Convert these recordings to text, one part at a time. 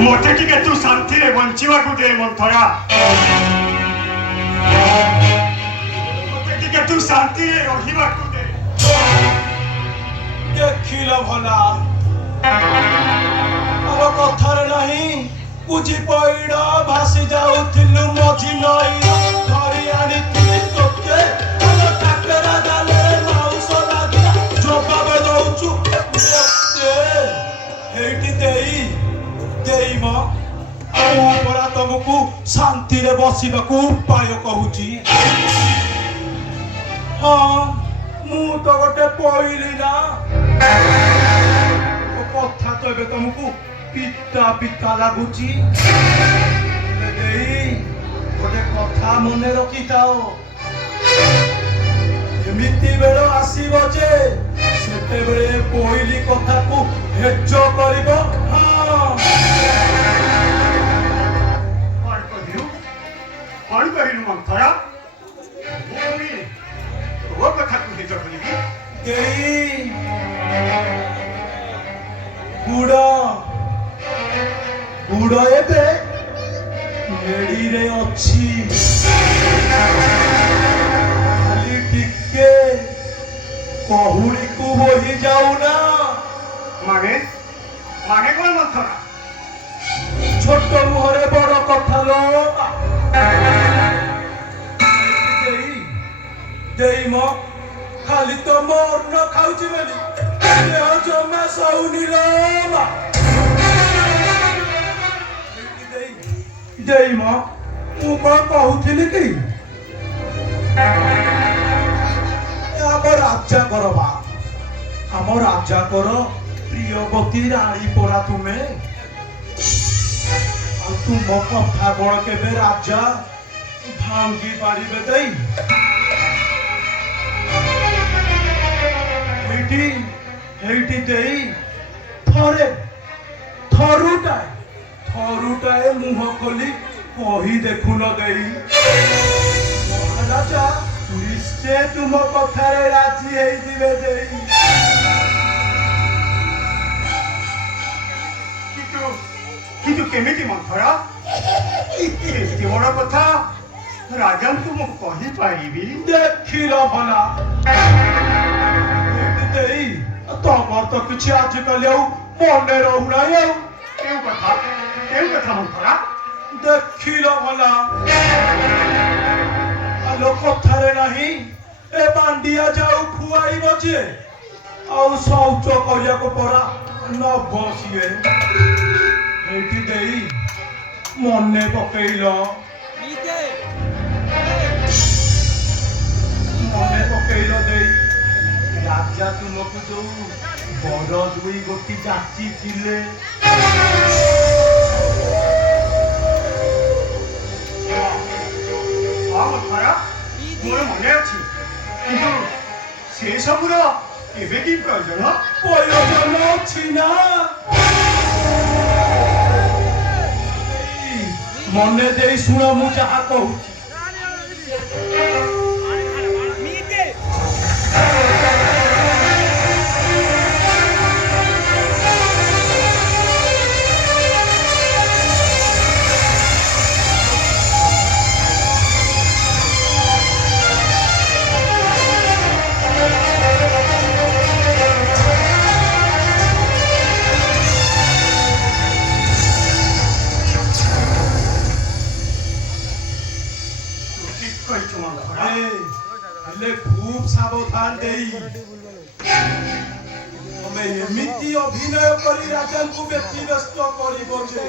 मोटे टिके तू शांति रे बंचिवा को दे मंथरा मोटे टिके तू शांति रे रहिबा को दे देखिल भला अब कथार नहीं बुझी पड़ भासी जाऊलु मझी नई धरी आनी तोते टाकरा डाले माउस लागिला जवाब दउचु हेटी देई देई म परा तुमको शांति रे बसिबाकू उपाय कहूची हाँ मु तो गोटे पइली ना कथा तो एबे तुमको पिता पिता लागुची देई गोटे कथा मने रखिथाओ एमिति बेल आसीबो जे सेते बेले पइली कथा को हेज करिबो हाँ कौन कहिलु मंथरा भूमि वो कथा को हेज करिबी देई बुड़ा बुड़ा एबे मेडी रे अछि खाली टिके कहुड़ी को बोही जाऊ ना माने माने कौन मंथरा छोट मुहरे बड़ कथा लो देई म खाली तो मोर न खाउची बेली देह जमा सौनी लो देई म मु कौन कहूଥିଲି कि आम राजा कर बा आम राजा कर प्रियवती राणी पड़ा तुमे तुम कथा कौन केबे राजा भांगी पारिबे देई हेटी हेटी देई थरे थरुटाए मुह खोली कही देखु न देई राजा निश्चय तुम कथारे राजी हेई दिबे देई किंतु केमिति मंथरा एते बड़ कथा राजा को मु कहि पाइबी देखिल भला देई तमर तो किछि आजकल मने रहूना केउ कथा मंथरा देखिल भला आलो कथारे नहीं ए बांडिया जाऊ खुआई बजे आउ शौच करिया को परा न बसिए हेटी देई मने पकेइल मने पकेइल देई राजा तुमको जो बड़ दुई गोटी जाची थिले मंथरा मोर मने अछि किंतु से सबुर एबे की प्रयोजन अछि ना मने देई सुन मु जहा कहूची खूब सावधान देई तमे एमिति अभिनय करी राजा को व्यक्तिगत करिबो जे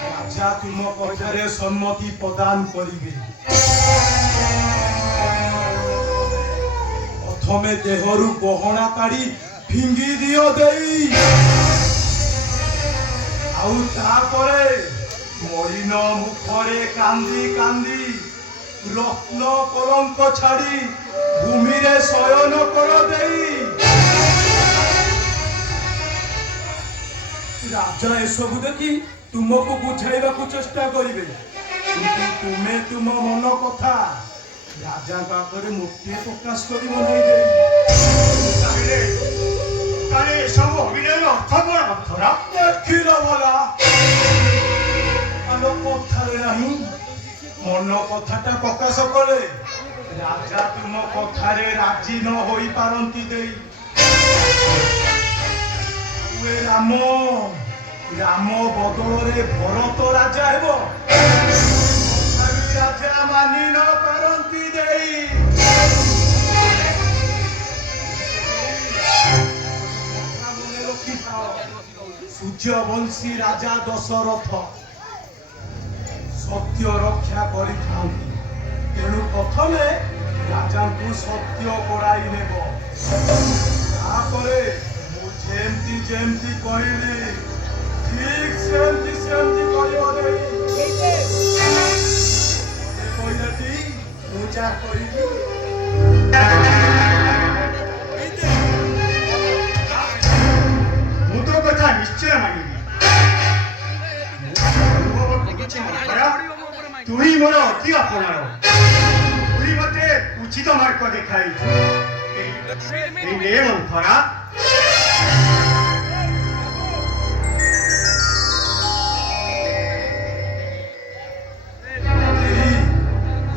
राजा तुम कथारे सम्मति प्रदान करिबे प्रथमे देहरु गहना काढी फिंगी दियो देई आउ तापरे मलिन मुखरे कांदी कांदी रत्न कलंक छाड़ी भूमि रे शयन कर देई राजा एसबु देखी तुमको बुझाइबा को चेष्टा करिवे किंतु तुमे तुम मन कथा राजा पाखरे मुक्ति प्रकाश करी मनाई दे सब अभिनय अर्थ बड़ा अर्थरा देखिल भला ନାହିଁ ମନ କଥାଟା ପ୍ରକାଶ କଲେ ରାଜା ତୁମ କଥାରେ ରାଜି ନ ହୋଇପାରନ୍ତି ଦେଇ। ଏ ରାମ ବଦଳରେ ଭରତ ରାଜା ହେବ, ତଥାପି ରାଜା ମାନି ନ ପାରନ୍ତି ଦେଇ। ମନେ ରଖିଥାଅ, ସୂର୍ଯ୍ୟବଂଶୀ ରାଜା ଦଶରଥ ସତ୍ୟ ରକ୍ଷା କରିଥାନ୍ତି, ତେଣୁ ପ୍ରଥମେ ରାଜାଙ୍କୁ ସତ୍ୟ କରାଇ ନେବ, ତାପରେ ମୁଁ ଯେମିତି ଯେମିତି କହିଲି ଠିକ ସେମିତି ସେମିତି କରିବ ଦେଇ। କହିଲାଟି ମୁଁ ଯାହା କହିଲି ମୁଁ ତୋ କଥା ନିଶ୍ଚୟ ମାନିବି। ଅନୁଭବ କରୁଛି ମନ୍ଥରା, ତୁ ହିଁ ମୋର ଅତି ଆପଣାର, ତୁ ହିଁ ମତେ ଉଚିତ ମାର୍ଗ ଦେଖାଇଛୁ। ଏଇ ନେ ମନ୍ଥରା।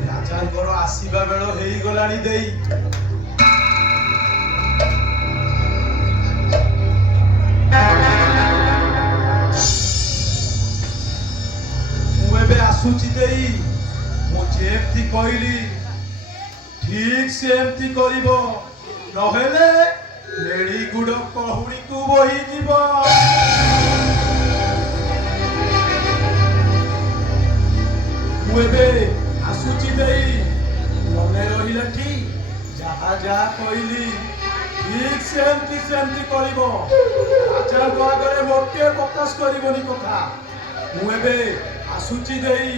ରାଜାଙ୍କର ଆସିବା ବେଳ ହେଇଗଲାଣି ଦେଇ। ମୁଁ ଏବେ ଆସୁଛି ଦେଇ, ମୁଁ ଯେମିତି କହିଲି ଠିକ ସେମିତି କରିବ, ନହେଲେ ନେଳି ଗୁଡ କହୁଣିକୁ ବୋହିଯିବ। ମୁଁ ଏବେ ଆସୁଛି ଦେଇ, ମନେ ରହିଲା ଠି ଯାହା ଯାହା କହିଲି ଠିକ ସେମିତି ସେମିତି କରିବ, ରାଜାଙ୍କ ଆଗରେ ମୋଟେ ପ୍ରକାଶ କରିବନି କଥା। ମୁଁ ଏବେ ଆସୁଛି ଦେଇ।